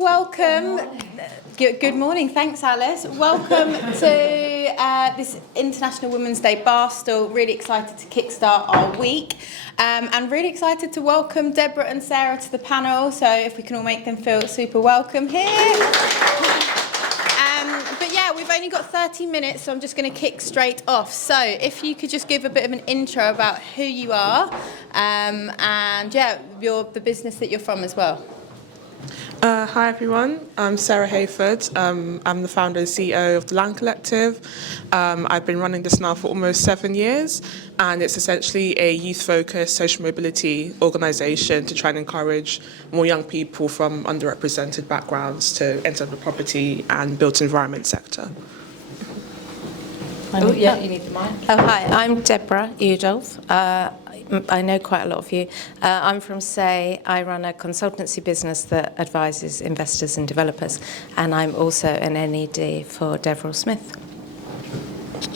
welcome. Good morning. Thanks, Alice. Welcome to this International Women's Day bar stall. Really excited to kickstart our week. And really excited to welcome Debra and Sarah to the panel. So if we can all make them feel super welcome here. But yeah, we've only got 30 minutes, so I'm just going to kick straight off. So if you could just give a bit of an intro about who you are, and yeah, the business that you're from as well. Hi everyone, I'm Sarah Hayford. I'm the founder and CEO of the Land Collective. I've been running this now for almost 7 years, and it's essentially a youth-focused social mobility organisation to try and encourage more young people from underrepresented backgrounds to enter the property and built environment sector. Oh, yeah, you need the mic. Oh, hi, I'm Debra, Yudolph. I know quite a lot of you. I'm from SAY. I run a consultancy business that advises investors and developers, and I'm also an NED for Deverell Smith.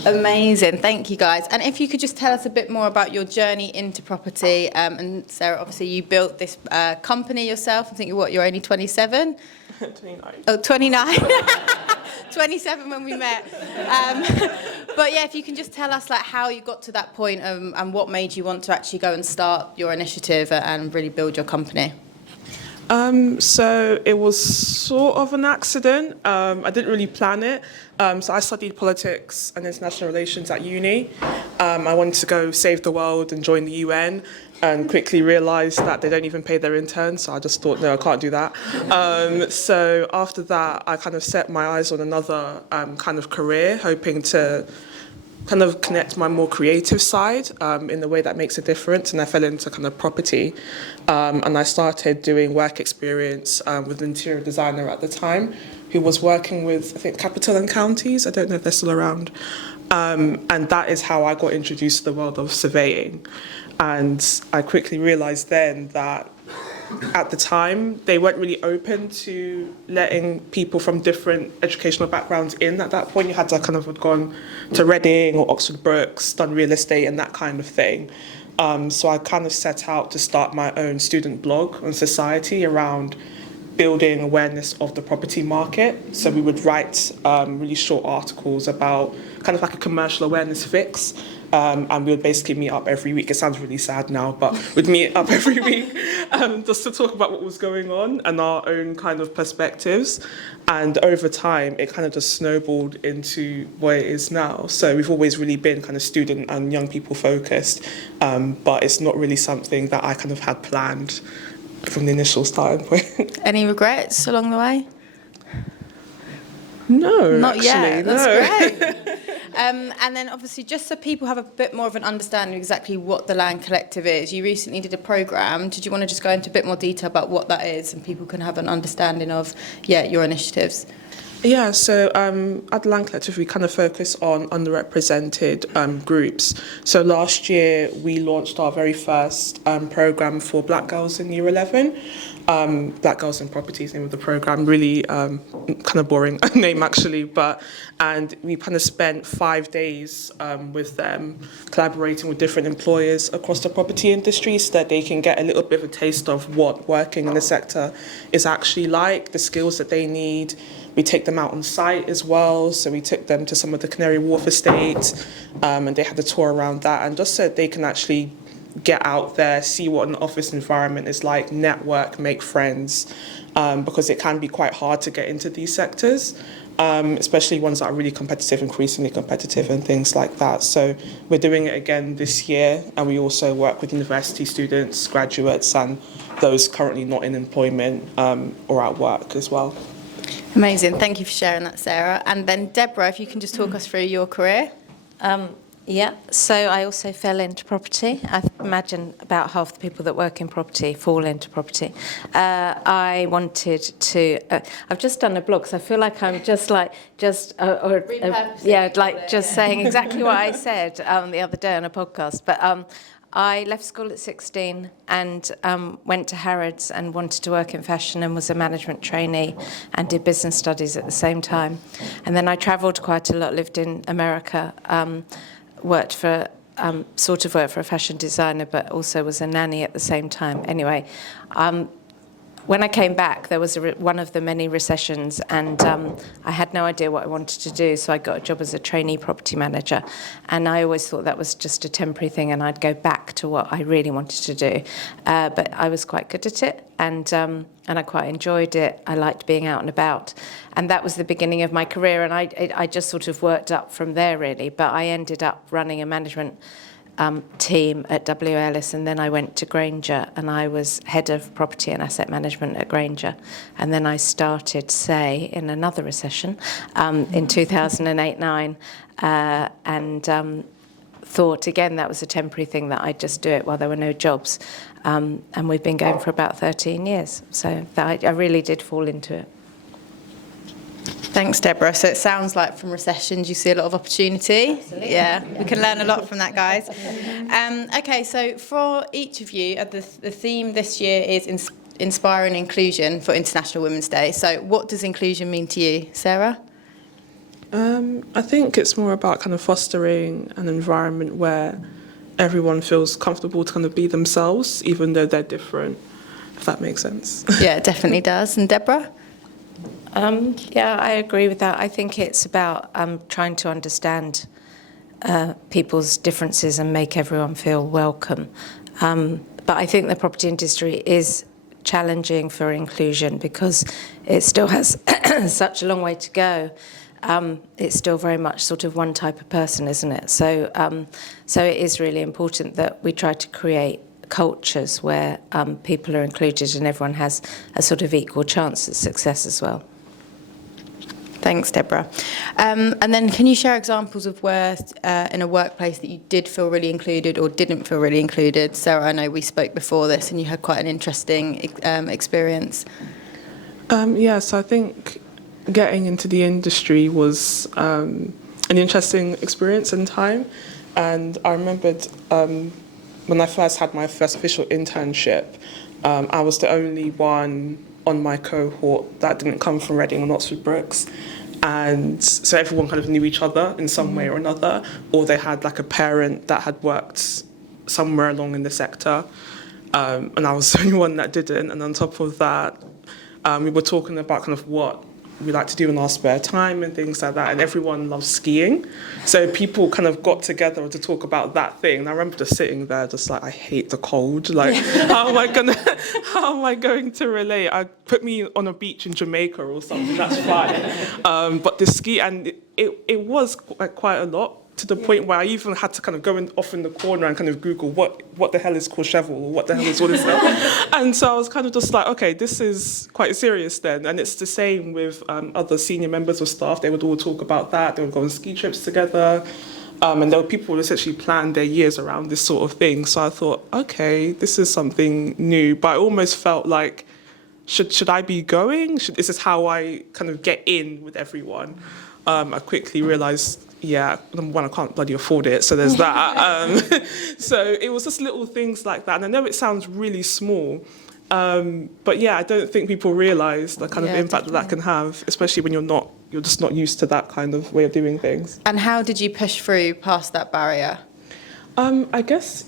Amazing, thank you guys. And if you could just tell us a bit more about your journey into property. And Sarah, obviously you built this company yourself. I think you're only 27? 29. Oh, 29. 27 when we met. But yeah, if you can just tell us like how you got to that point, and what made you want to actually go and start your initiative and really build your company. So it was sort of an accident. I didn't really plan it. So I studied politics and international relations at uni. I wanted to go save the world and join the UN, and quickly realised that they don't even pay their interns. So I just thought, no, I can't do that. So after that, I kind of set my eyes on another kind of career, hoping to kind of connect my more creative side in a way that makes a difference, and I fell into kind of property, and I started doing work experience with an interior designer at the time who was working with, I think, Capital and Counties. I don't know if they're still around, and that is how I got introduced to the world of surveying. And I quickly realised then that at the time, they weren't really open to letting people from different educational backgrounds in. At that point, you had to kind of have gone to Reading or Oxford Brookes, done real estate and that kind of thing. So I kind of set out to start my own student blog on society around building awareness of the property market. So we would write really short articles about kind of like a commercial awareness fix. And we would basically meet up every week. It sounds really sad now, but we'd meet up every week just to talk about what was going on and our own kind of perspectives. And over time, it kind of just snowballed into what it is now. So we've always really been kind of student and young people focused, but it's not really something that I kind of had planned from the initial starting point. Any regrets along the way? No, not actually, yet. That's no. great. And then obviously, just so people have a bit more of an understanding of exactly what the Land Collective is, you recently did a programme. Did you want to just go into a bit more detail about what that is, and people can have an understanding of, your initiatives? Yeah, so at the Land Collective, we kind of focus on underrepresented groups. So last year, we launched our very first programme for Black girls in Year 11. Black Girls in Property is the name of the programme, really kind of boring name actually, and we kind of spent 5 days with them, collaborating with different employers across the property industry so that they can get a little bit of a taste of what working in the sector is actually like, the skills that they need. We take them out on site as well, so we took them to some of the Canary Wharf estates, and they had a tour around that, and just so they can actually get out there, see what an office environment is like, network, make friends, because it can be quite hard to get into these sectors, especially ones that are really competitive, increasingly competitive and things like that. So we're doing it again this year, and we also work with university students, graduates, and those currently not in employment or at work as well. Amazing. Thank you for sharing that, Sarah. And then Debra, if you can just talk us through your career. Yeah, so I also fell into property. I imagine about half the people that work in property fall into property. I wanted to, I've just done a blog, so I feel like I'm just saying exactly what I said the other day on a podcast. But I left school at 16 and went to Harrods and wanted to work in fashion and was a management trainee and did business studies at the same time. And then I travelled quite a lot, lived in America, worked for a fashion designer, but also was a nanny at the same time. Anyway, when I came back, there was one of the many recessions, and I had no idea what I wanted to do, so I got a job as a trainee property manager. And I always thought that was just a temporary thing, and I'd go back to what I really wanted to do. But I was quite good at it, and I quite enjoyed it. I liked being out and about. And that was the beginning of my career, and I just sort of worked up from there, really. But I ended up running a management team at W. Ellis, and then I went to Grainger, and I was head of property and asset management at Grainger. And then I started, say, in another recession in 2008-9, and thought, again, that was a temporary thing, that I'd just do it while there were no jobs. And we've been going for about 13 years. So I really did fall into it. Thanks, Deborah. So it sounds like from recessions you see a lot of opportunity. Absolutely. Yeah, we can learn a lot from that, guys. Okay, so for each of you, the theme this year is inspiring inclusion for International Women's Day. So what does inclusion mean to you, Sarah? I think it's more about kind of fostering an environment where everyone feels comfortable to kind of be themselves, even though they're different, if that makes sense. Yeah, it definitely does. And Debra? Yeah, I agree with that. I think it's about trying to understand people's differences and make everyone feel welcome. But I think the property industry is challenging for inclusion because it still has such a long way to go. It's still very much sort of one type of person, isn't it? So it is really important that we try to create cultures where people are included and everyone has a sort of equal chance at success as well. Thanks, Debra. And then can you share examples of where in a workplace that you did feel really included or didn't feel really included? Sarah, I know we spoke before this and you had quite an interesting experience. So I think getting into the industry was an interesting experience and time. And I remembered when I first had my first official internship, I was the only one on my cohort that didn't come from Reading or Oxford Brookes. And so everyone kind of knew each other in some way or another, or they had like a parent that had worked somewhere along in the sector. And I was the only one that didn't. And on top of that, we were talking about kind of what we like to do in our spare time and things like that, and everyone loves skiing. So people kind of got together to talk about that thing. And I remember just sitting there just like, I hate the cold. Like, how am I going to relate? Put me on a beach in Jamaica or something, that's fine. But the ski, and it was quite a lot, to the point where I even had to kind of go off in the corner and kind of Google what the hell is Courchevel, or what the hell is all this stuff. And so I was kind of just like, okay, this is quite serious then. And it's the same with other senior members of staff. They would all talk about that. They would go on ski trips together. And there were people who essentially planned their years around this sort of thing. So I thought, okay, this is something new. But I almost felt like, should I be going? Is this how I kind of get in with everyone? I quickly realised, yeah, number one, I can't bloody afford it, so there's that. So it was just little things like that. And I know it sounds really small, but yeah, I don't think people realise the kind of impact that can have, especially when you're just not used to that kind of way of doing things. And how did you push through past that barrier? I guess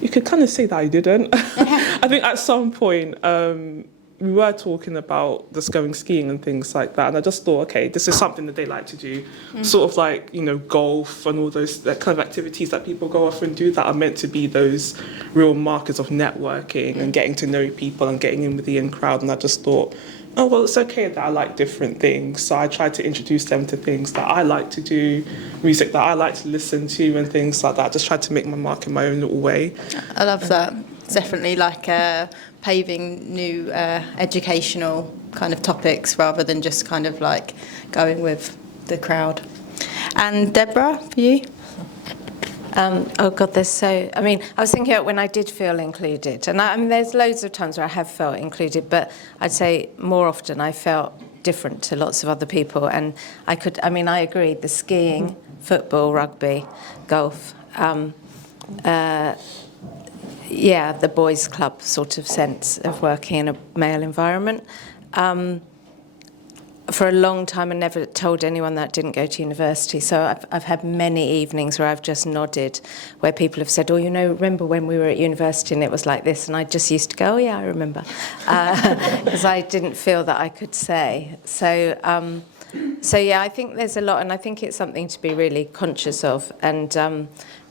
you could kind of say that I didn't. I think at some point, we were talking about just going skiing and things like that, and I just thought, okay, this is something that they like to do, sort of like, golf and all those that kind of activities that people go off and do that are meant to be those real markers of networking and getting to know people and getting in with the in crowd. And I just thought, oh, well, it's okay that I like different things. So I tried to introduce them to things that I like to do, music that I like to listen to and things like that. I just tried to make my mark in my own little way. I love that. It's definitely like paving new educational kind of topics rather than just kind of like going with the crowd. And Debra, for you? Oh God, I was thinking about when I did feel included, and there's loads of times where I have felt included, but I'd say more often I felt different to lots of other people, and I agree, the skiing, football, rugby, golf, the boys' club sort of sense of working in a male environment. for a long time, I never told anyone that I didn't go to university. So I've had many evenings where I've just nodded, where people have said, "Oh, you know, remember when we were at university and it was like this?" And I just used to go, "Oh yeah, I remember," because I didn't feel that I could say. So yeah, I think there's a lot, and I think it's something to be really conscious of. And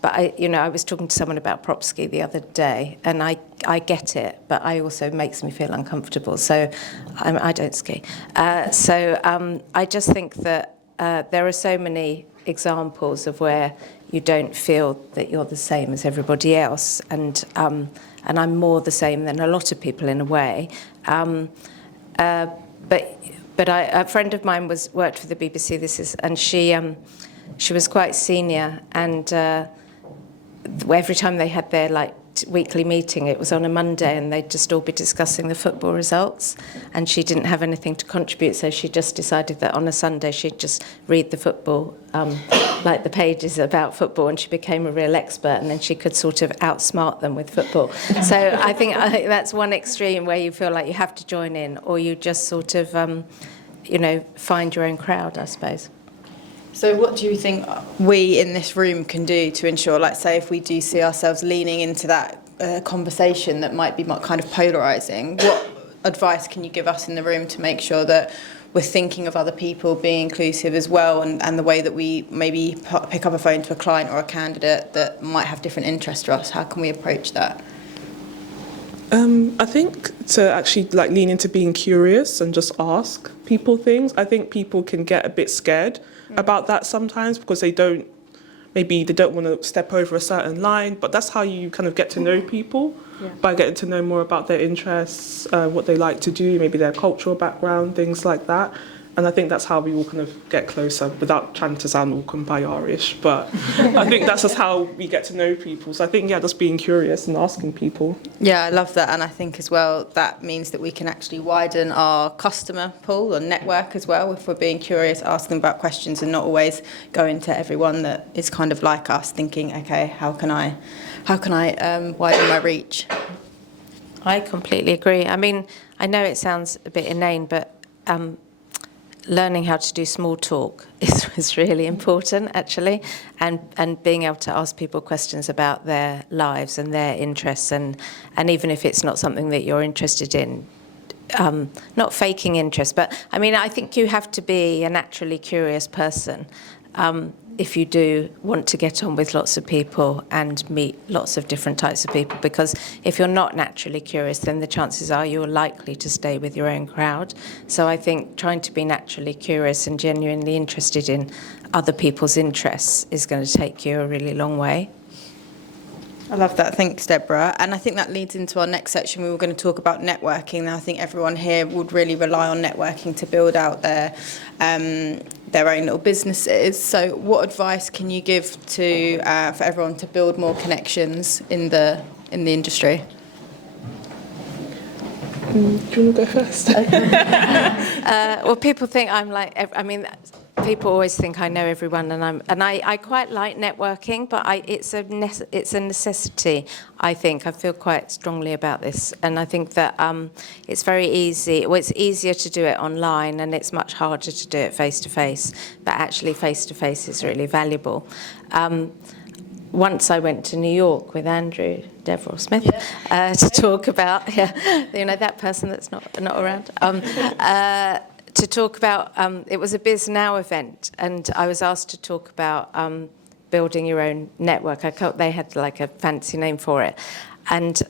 but I was talking to someone about prop ski the other day, and I get it, but I also makes me feel uncomfortable. So I don't ski. I just think that there are so many examples of where you don't feel that you're the same as everybody else, and I'm more the same than a lot of people in a way. But a friend of mine worked for the BBC. And she was quite senior, and every time they had their weekly meeting, it was on a Monday, and they'd just all be discussing the football results, and she didn't have anything to contribute, so she just decided that on a Sunday she'd just read the football, the pages about football, and she became a real expert, and then she could sort of outsmart them with football. So I think that's one extreme where you feel like you have to join in, or you just sort of find your own crowd, I suppose. So what do you think we in this room can do to ensure, like, say, if we do see ourselves leaning into that conversation that might be kind of polarising, what advice can you give us in the room to make sure that we're thinking of other people, being inclusive as well, and the way that we maybe pick up a phone to a client or a candidate that might have different interests to us? How can we approach that? I think to actually lean into being curious and just ask people things. I think people can get a bit scared about that sometimes because they don't want to step over a certain line, but that's how you kind of get to know people, by getting to know more about their interests, what they like to do, maybe their cultural background, things like that. And I think that's how we all kind of get closer, without trying to sound all kumbaya-ish. But I think that's just how we get to know people. So I think, just being curious and asking people. Yeah, I love that. And I think as well, that means that we can actually widen our customer pool and network as well, if we're being curious, asking about questions, and not always going to everyone that is kind of like us, thinking, okay, how can I widen my reach? I completely agree. I mean, I know it sounds a bit inane, but learning how to do small talk is really important, actually, and being able to ask people questions about their lives and their interests, and even if it's not something that you're interested in, not faking interest, but I mean, I think you have to be a naturally curious person if you do want to get on with lots of people and meet lots of different types of people, because if you're not naturally curious, then the chances are you're likely to stay with your own crowd. So I think trying to be naturally curious and genuinely interested in other people's interests is going to take you a really long way. I love that. Thanks, Debra. And I think that leads into our next section. We were going to talk about networking. Now, I think everyone here would really rely on networking to build out their own little businesses. So what advice can you give to for everyone to build more connections in the industry? Do you want to go first? Well, people think people always think I know everyone, and I quite like networking, but it's a necessity. I think I feel quite strongly about this, and I think that it's very easy. Well, it's easier to do it online, and it's much harder to do it face to face. But actually, face to face is really valuable. Once I went to New York with Andrew Deverell Smith to talk about that person that's not around. To talk about, it was a Biz Now event, and I was asked to talk about building your own network. They had like a fancy name for it, and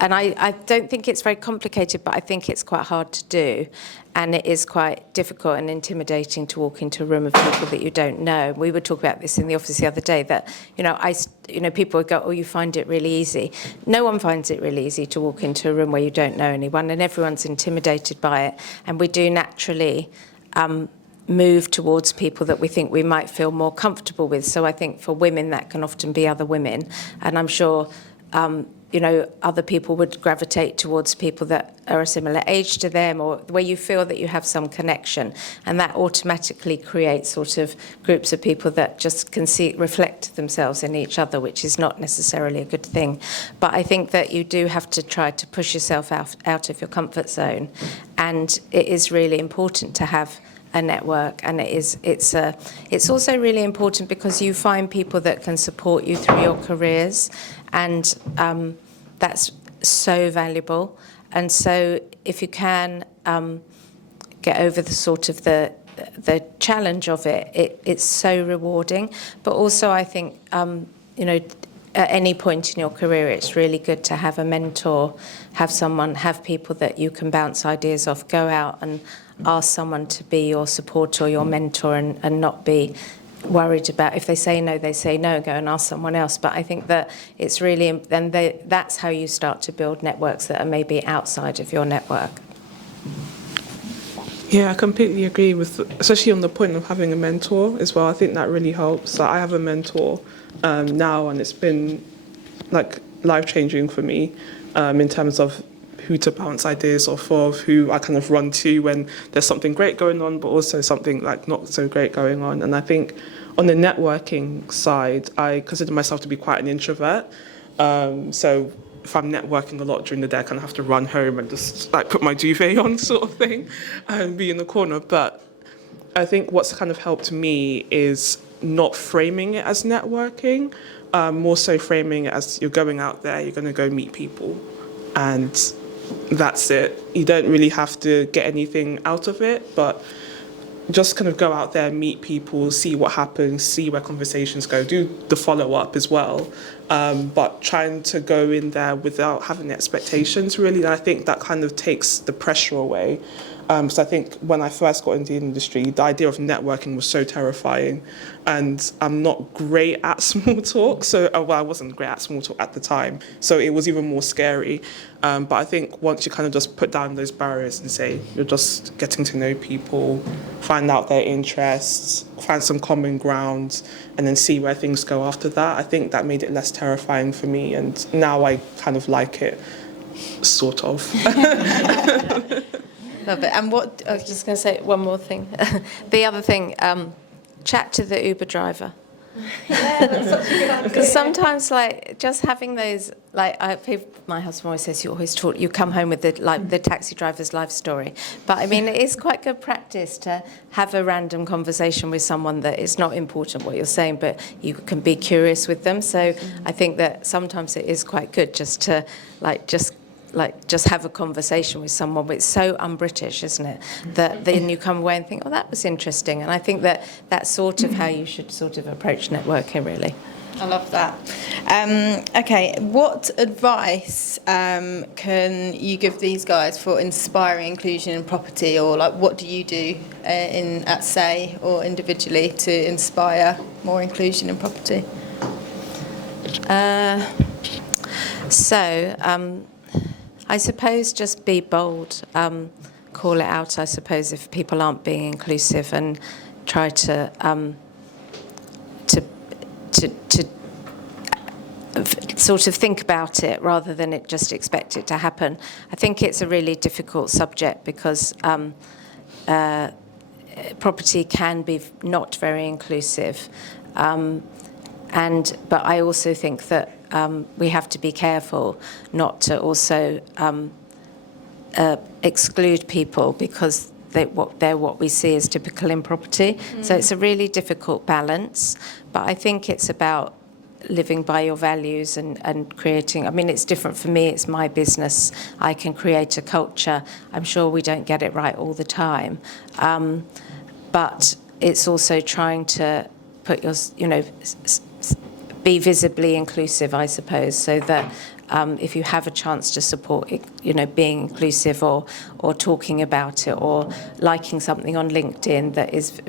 I don't think it's very complicated, but I think it's quite hard to do, and it is quite difficult and intimidating to walk into a room of people that you don't know. We were talking about this in the office the other day, that people would go, "Oh, you find it really easy." No one finds it really easy to walk into a room where you don't know anyone, and everyone's intimidated by it. And we do naturally move towards people that we think we might feel more comfortable with. So I think for women, that can often be other women, and I'm sure other people would gravitate towards people that are a similar age to them, or where you feel that you have some connection, and that automatically creates sort of groups of people that just can reflect themselves in each other, which is not necessarily a good thing. But I think that you do have to try to push yourself out of your comfort zone, and it is really important to have a network, and it's also really important because you find people that can support you through your careers, and that's so valuable. And so if you can get over the sort of the challenge of it's so rewarding. But also I think at any point in your career, it's really good to have a mentor, have people that you can bounce ideas off, go out and ask someone to be your supporter or your mentor, and not be worried about if they say no, go and ask someone else. But I think that it's really, and that's how you start to build networks that are maybe outside of your network. Yeah, I completely agree with, especially on the point of having a mentor as well. I think that really helps. Like, I have a mentor now, and it's been like life-changing for me in terms of who to bounce ideas off of, who I kind of run to when there's something great going on, but also something like not so great going on. And I think on the networking side, I consider myself to be quite an introvert. So if I'm networking a lot during the day, I kind of have to run home and just like put my duvet on, sort of thing, and be in the corner. But I think what's kind of helped me is not framing it as networking, more so framing it as you're going out there, you're going to go meet people, and that's it. You don't really have to get anything out of it, but just kind of go out there, meet people, see what happens, see where conversations go, do the follow-up as well, but trying to go in there without having expectations, really. And I think that kind of takes the pressure away. So I think when I first got into the industry, the idea of networking was so terrifying, and I'm not great at small talk. So, well, I wasn't great at small talk at the time, so it was even more scary. But I think once you kind of just put down those barriers and say you're just getting to know people, find out their interests, find some common ground, and then see where things go after that, I think that made it less terrifying for me, and now I kind of like it, sort of. Love it. And what I was just going to say one more thing. The other thing, chat to the Uber driver. Yeah, that's such a good idea. Because sometimes, like, just having those, like, my husband always says, you come home with the taxi driver's life story. But I mean, it is quite good practice to have a random conversation with someone that is not important what you're saying, but you can be curious with them. So I think that sometimes it is quite good just to just have a conversation with someone. It's so un-British, isn't it? That then you come away and think, oh, that was interesting. And I think that that's sort of how you should sort of approach networking, really. I love that. Okay, what advice can you give these guys for inspiring inclusion in property, or like what do you do at SAY or individually to inspire more inclusion in property? I suppose just be bold, call it out, I suppose, if people aren't being inclusive, and try to sort of think about it rather than just expect it to happen. I think it's a really difficult subject because property can be not very inclusive, but I also think that we have to be careful not to also exclude people because what we see is typical in property. So it's a really difficult balance, but I think it's about living by your values and creating. I mean, it's different for me. It's my business. I can create a culture. I'm sure we don't get it right all the time, but it's also trying to put your, be visibly inclusive, I suppose, so that if you have a chance to support it, being inclusive or talking about it or liking something on LinkedIn that is,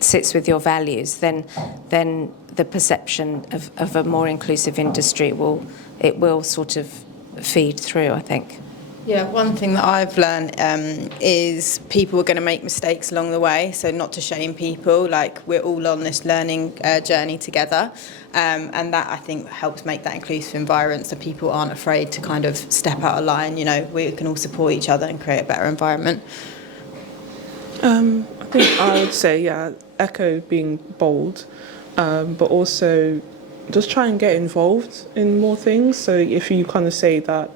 sits with your values, then the perception of a more inclusive industry will sort of feed through, I think. Yeah, one thing that I've learned is people are going to make mistakes along the way, so not to shame people. Like, we're all on this learning journey together, and that, I think, helps make that inclusive environment so people aren't afraid to kind of step out of line. We can all support each other and create a better environment. I think I would say, echo being bold, but also just try and get involved in more things. So if you kind of say that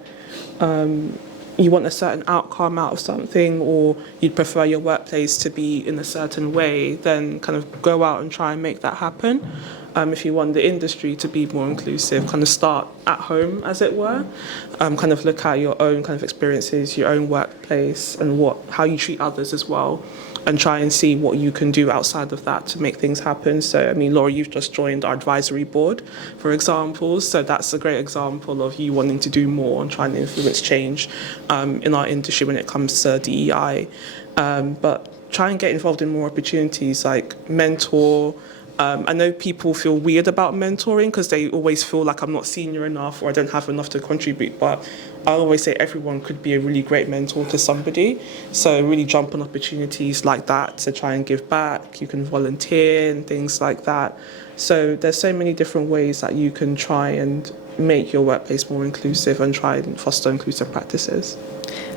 you want a certain outcome out of something, or you'd prefer your workplace to be in a certain way, then kind of go out and try and make that happen. If you want the industry to be more inclusive, kind of start at home, as it were. Kind of look at your own kind of experiences, your own workplace, and how you treat others as well, and try and see what you can do outside of that to make things happen. So, I mean, Laura, you've just joined our advisory board, for example. So that's a great example of you wanting to do more and trying to influence change in our industry when it comes to DEI. But try and get involved in more opportunities like mentor. I know people feel weird about mentoring because they always feel like I'm not senior enough or I don't have enough to contribute, but I always say everyone could be a really great mentor to somebody. So really jump on opportunities like that to try and give back. You can volunteer and things like that. So there's so many different ways that you can try and make your workplace more inclusive and try and foster inclusive practices.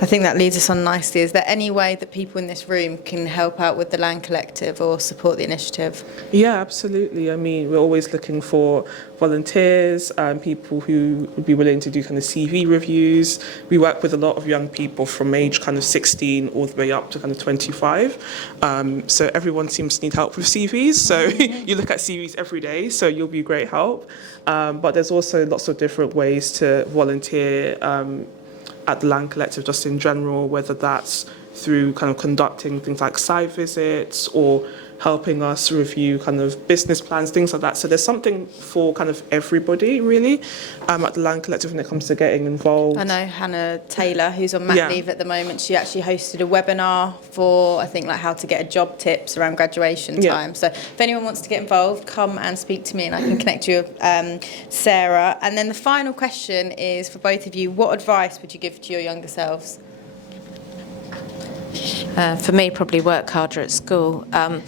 I think that leads us on nicely. Is there any way that people in this room can help out with the Land Collective or support the initiative? Yeah, absolutely. I mean, we're always looking for volunteers, people who would be willing to do kind of CV reviews. We work with a lot of young people from age kind of 16 all the way up to kind of 25. So everyone seems to need help with CVs. So you look at CVs every day, so you'll be great help. But there's also lots of different ways to volunteer at the Land Collective just in general, whether that's through kind of conducting things like site visits or helping us review kind of business plans, things like that. So there's something for kind of everybody, really, at the Land Collective when it comes to getting involved. I know Hannah Taylor, who's on mat leave at the moment, she actually hosted a webinar for, I think, like how to get a job tips around graduation time. So if anyone wants to get involved, come and speak to me and I can connect you with Sarah. And then the final question is for both of you, what advice would you give to your younger selves? For me, probably work harder at school. I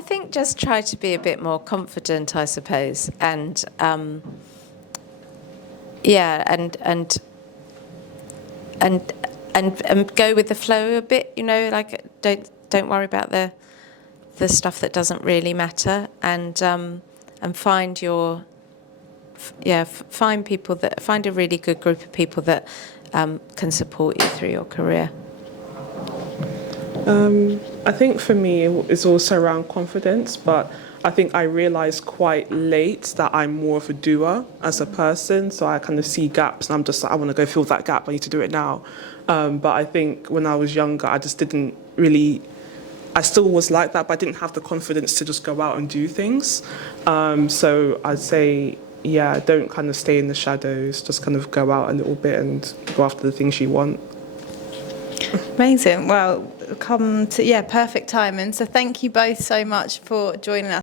think just try to be a bit more confident, I suppose, and go with the flow a bit. You know, like don't worry about the stuff that doesn't really matter, and find your. Find a really good group of people that can support you through your career. I think for me it's also around confidence, but I think I realised quite late that I'm more of a doer as a person, so I kind of see gaps and I'm just like, I want to go fill that gap, I need to do it now. But I think when I was younger, I just didn't really, I still was like that, but I didn't have the confidence to just go out and do things. So I'd say, don't kind of stay in the shadows, just kind of go out a little bit and go after the things you want. Amazing. Well, come to, perfect timing. So thank you both so much for joining us.